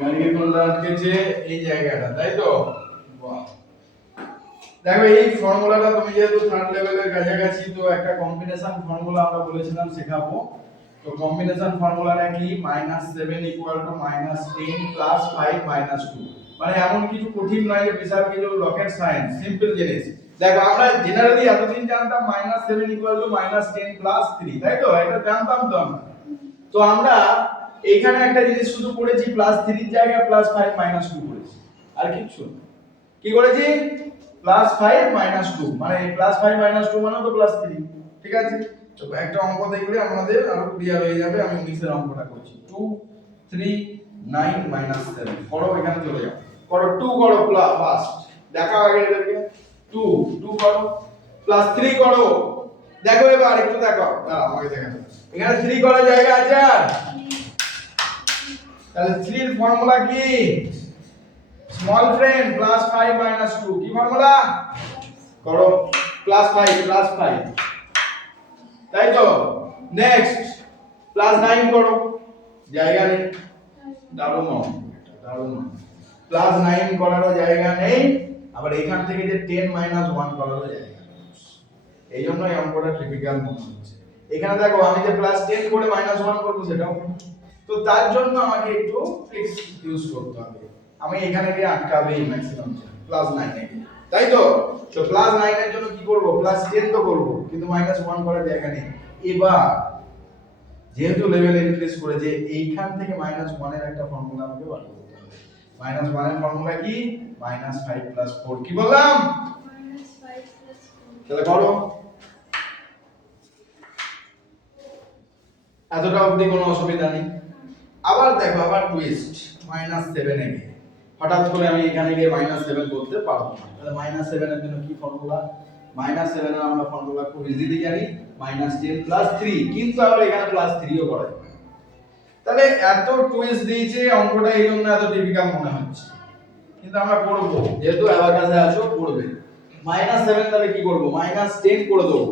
গাড়িকে কোনটা আটকেছে এই জায়গাটা, তাই তো? বাহ, দেখো এই ফর্মুলাটা তুমি যেহেতু থার্ড লেভেলের কাছাকাছি, তো একটা কম্বিনেশন ফর্মুলা আমরা বলেছিলাম শেখাবো। তো কম্বিনেশন ফর্মুলাটা কি? -7 -10 + 5 - 2। মানে এমন কিছু কঠিন নয় যে বিশাল কিছু রকেট সায়েন্স, সিম্পল জিনিস। দেখো আমরা জেনারেলি এতদিন জানতাম -7 = -10 + 3, তাই তো? এটা জানতাম তো আমরা। তো আমরা এখানে একটা জিনিস শুধু পড়েছি, +3 এর জায়গায় +5 - 2 করেছি, আর কিছু না। কি করেছি? +5 - 2, মানে +5 - 2 মানে তো +3, ঠিক আছে? তো একটা অঙ্ক দেখলে আমাদের আরো ক্লিয়ার হয়ে যাবে। আমি 19 এর অঙ্কটা করছি। 2 3 9 - 7 করো, এখানে চলে যাও, করো 2 করো ফার্স্ট, দেখাও আগে এদেরকে। 2 2 করো, +3 করো, দেখো এবার একটু দেখো, দাঁড়াও আমাকে দেখাও। এখানে 3 করার জায়গা আছে আর? তাহলে 3 এর ফর্মুলা কি? স্মল ফ্রেন্ড, +5 - 2, কি ফর্মুলা? করো, +5, তাই তো? নেক্সট +9 করো, জায়গা নেই, দারুণ দারুণ। +9 করারও জায়গা নেই, আবার এখান থেকে যে 10 - 1 করারও জায়গা নেই। এই জন্য এই অঙ্কটা টিপিক্যাল মনে হচ্ছে। এখানে দেখো আমি যে +10 করে -1 করব সেটাও, তো তার জন্য আমাকে একটু ট্রিক্স ইউজ করতে হবে। আমি এখানে গিয়ে আটকাবেই ম্যাক্সিমাম +9 এ, তাই তো? তো +9 এর জন্য কি করব? +10 তো করব, কিন্তু -1 করার জায়গা নেই। এবার যেহেতু লেভেল ইনক্রিজ করেছে, এইখান থেকে -1 এর একটা ফর্মুলা আমাকে বার করতে হবে। -1 এর ফর্মুলা কি? -5 + 4, কি বললাম? -5 + 4, তাহলে করো। এতটা অবধি কোনো অসুবিধা নেই। আবার দেখো, আবার টুইস্ট, -7 এ গিয়ে হঠাৎ করে আমি এখানে গিয়ে -7 করতে পারবো না। তাহলে -7 এর জন্য কি ফর্মুলা? -7 এর আমরা ফর্মুলা খুব ইজিলি জানি, -10 + 3, কিন্তু আবার এখানে +3 ও করা যাবে। তাহলে এত টুইস্ট দিয়েছে অঙ্কটা, এই জন্য এত টিপিক্যাল মনে হচ্ছে, কিন্তু আমরা করব, যেহেতু অ্যাবাকাসে আছো করবে। -7 তাহলে কি করব? -10 করে দেবো,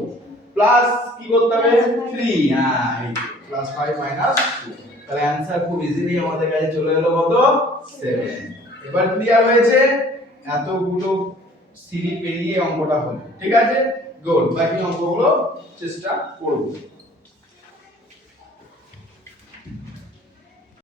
প্লাস কি করতে হবে? 3, হ্যাঁ এই +5 - 2। তাহলে অ্যানসার খুব ইজিলি আমাদের কাছে চলে এলো কত? 7। এবার ক্লিয়ার হয়েছে? এতগুলো সিঁড়ি পেরিয়ে অঙ্কটা হলো, ঠিক আছে? গুড, বাকি অঙ্কগুলো চেষ্টা করব।